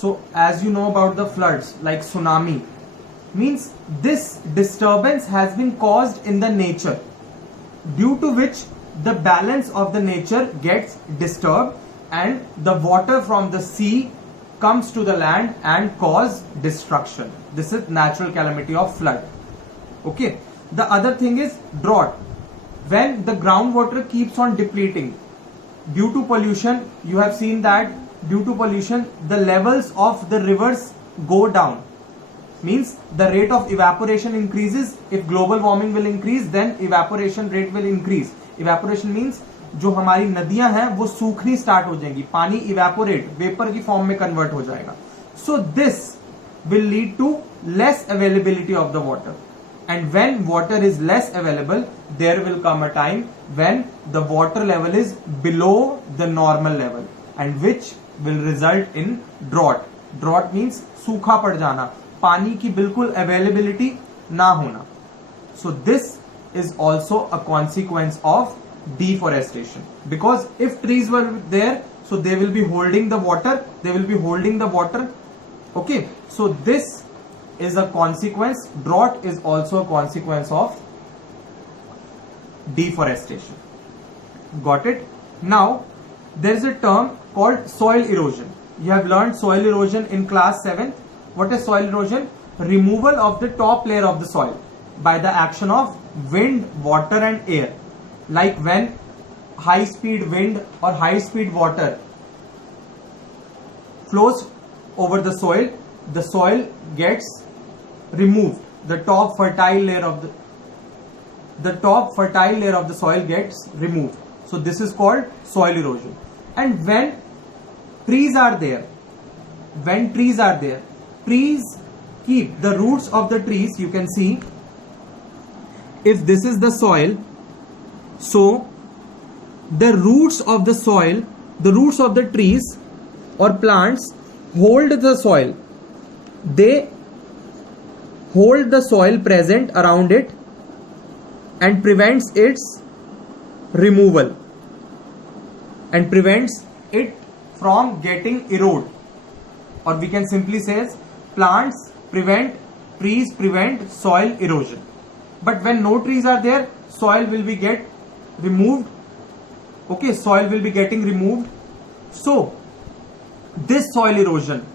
So as you know about the floods like tsunami, means this disturbance has been caused in the nature, due to which the balance of the nature gets disturbed and the water from the sea comes to the land and cause destruction. This is natural calamity of flood. Okay. The other thing is drought. When the groundwater keeps on depleting due to pollution, you have seen that due to pollution the levels of the rivers go down. Means the rate of evaporation increases. If global warming will increase, then evaporation rate will increase. Evaporation means जो हमारी नदियां हैं वो सूखनी start हो जाएंगी, पानी evaporate vapour की form में कन्वर्ट हो जाएगा. So this will lead to less availability of the water, and when water is less available, there will come a time when the water level is below the normal level, and which will result in drought. Drought means सूखा पड़ जाना, पानी की बिल्कुल availability ना होना. So this is also a consequence of deforestation, because if trees were there, so they will be holding the water, okay. So this is a consequence. Drought is also a consequence of deforestation. Got it? Now there is a term called soil erosion. You have learned soil erosion in class 7. What is soil erosion? Removal of the top layer of the soil by the action of wind, water and air. Like when high speed wind or high speed water flows over the soil gets removed. The top fertile layer of the soil gets removed. So this is called soil erosion. And when trees are there, trees keep the roots of the trees. You can see, if this is the soil, so the roots of the soil, the roots of the trees or plants hold the soil. They hold the soil present around it and prevents its removal and prevents it from getting eroded. Or we can simply say as trees prevent soil erosion. But when no trees are there, soil will be get removed. Okay, soil will be getting removed. So this soil erosion,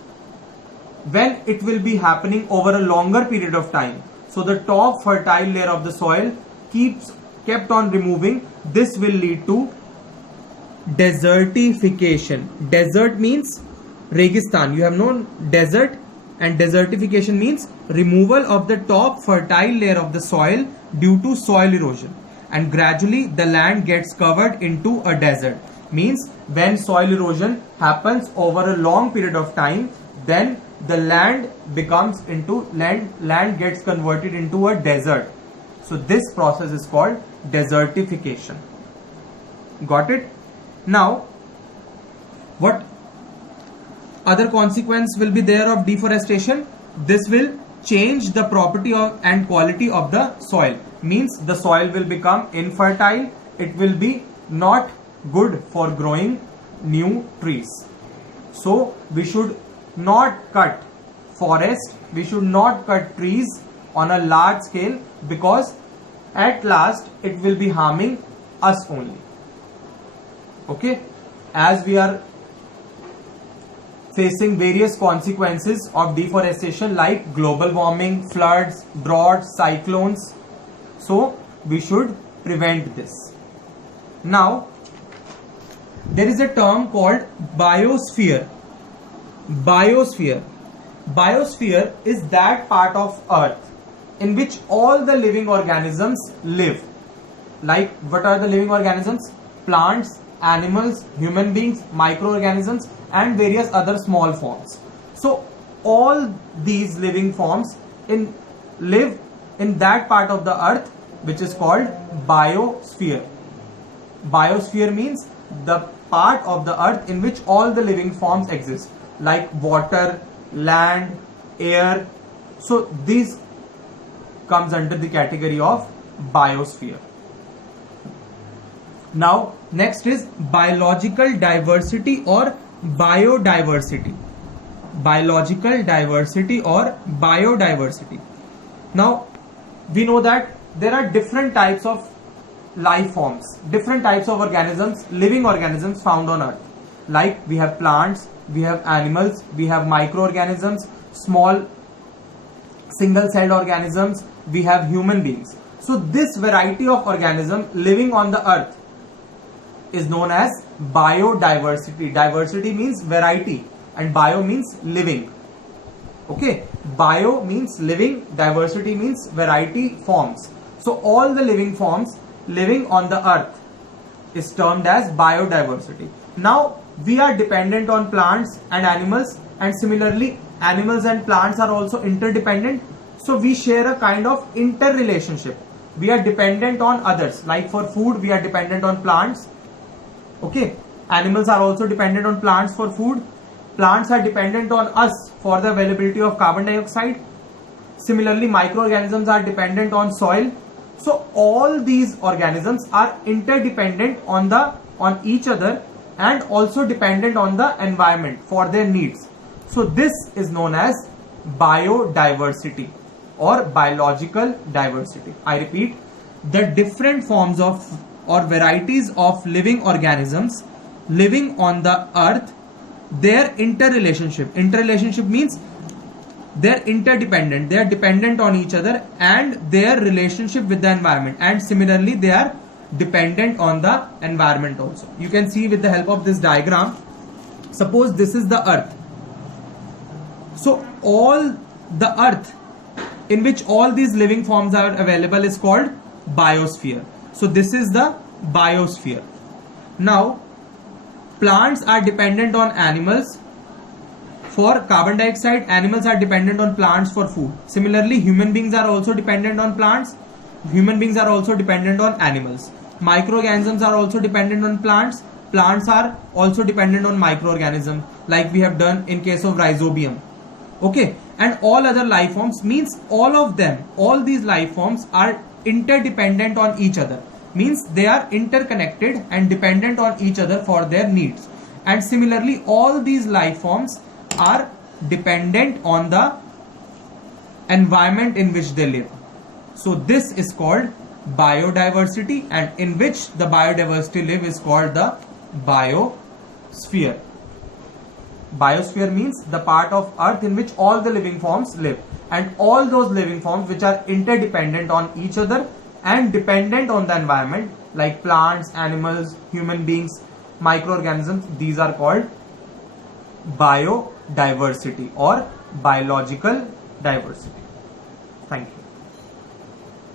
when it will be happening over a longer period of time, so the top fertile layer of the soil kept on removing, this will lead to desertification. Desert means Registan. You have known desert, and desertification means removal of the top fertile layer of the soil due to soil erosion, and gradually the land gets covered into a desert. Means when soil erosion happens over a long period of time, then the land gets converted into a desert. So this process is called desertification. Got it? Now what other consequence will be there of deforestation? This will change the property and quality of the soil. Means the soil will become infertile. It will be not good for growing new trees. So we should not cut forest, we should not cut trees on a large scale, because at last it will be harming us only. Okay, as we are facing various consequences of deforestation like global warming, floods, droughts, cyclones, so we should prevent this. Now there is a term called biosphere. Biosphere is that part of earth in which all the living organisms live. Like, what are the living organisms? Plants, animals, human beings, microorganisms and various other small forms. So all these living forms live in that part of the earth which is called biosphere. Biosphere means the part of the earth in which all the living forms exist, like water, land, air. So this comes under the category of biosphere. Now next is biological diversity or biodiversity. biological diversity or biodiversity. Now, we know that there are different types of life forms, different types of organisms, living organisms found on earth. Like we have plants, we have animals, we have microorganisms, small single-celled organisms, we have human beings. So this variety of organism living on the earth is known as biodiversity. Diversity means variety and bio means living. Okay, bio means living, diversity means variety forms. So all the living forms living on the earth is termed as biodiversity. Now we are dependent on plants and animals, and similarly animals and plants are also interdependent. So we share a kind of interrelationship. We are dependent on others. Like for food, we are dependent on plants. Okay, animals are also dependent on plants for food. Plants are dependent on us for the availability of carbon dioxide. Similarly, microorganisms are dependent on soil. So all these organisms are interdependent on each other and also dependent on the environment for their needs. So this is known as biodiversity or biological diversity. I repeat, the different forms of or varieties of living organisms living on the earth, their interrelationship. Interrelationship means they're interdependent, they are dependent on each other and their relationship with the environment, and similarly they are dependent on the environment also. You can see with the help of this diagram, suppose this is the earth. So all the earth in which all these living forms are available is called biosphere. So this is the biosphere. Now plants are dependent on animals for carbon dioxide, animals are dependent on plants for food. Similarly, human beings are also dependent on plants, human beings are also dependent on animals. Microorganisms are also dependent on plants, plants are also dependent on microorganisms, like we have done in case of rhizobium. Okay, and all other life forms, means all of them, all these life forms are interdependent on each other, means they are interconnected and dependent on each other for their needs. And similarly, all these life forms are dependent on the environment in which they live. So this is called biodiversity, and in which the biodiversity live is called the biosphere. Biosphere means the part of earth in which all the living forms live, and all those living forms which are interdependent on each other and dependent on the environment, like plants, animals, human beings, microorganisms, these are called biodiversity or biological diversity. Thank you.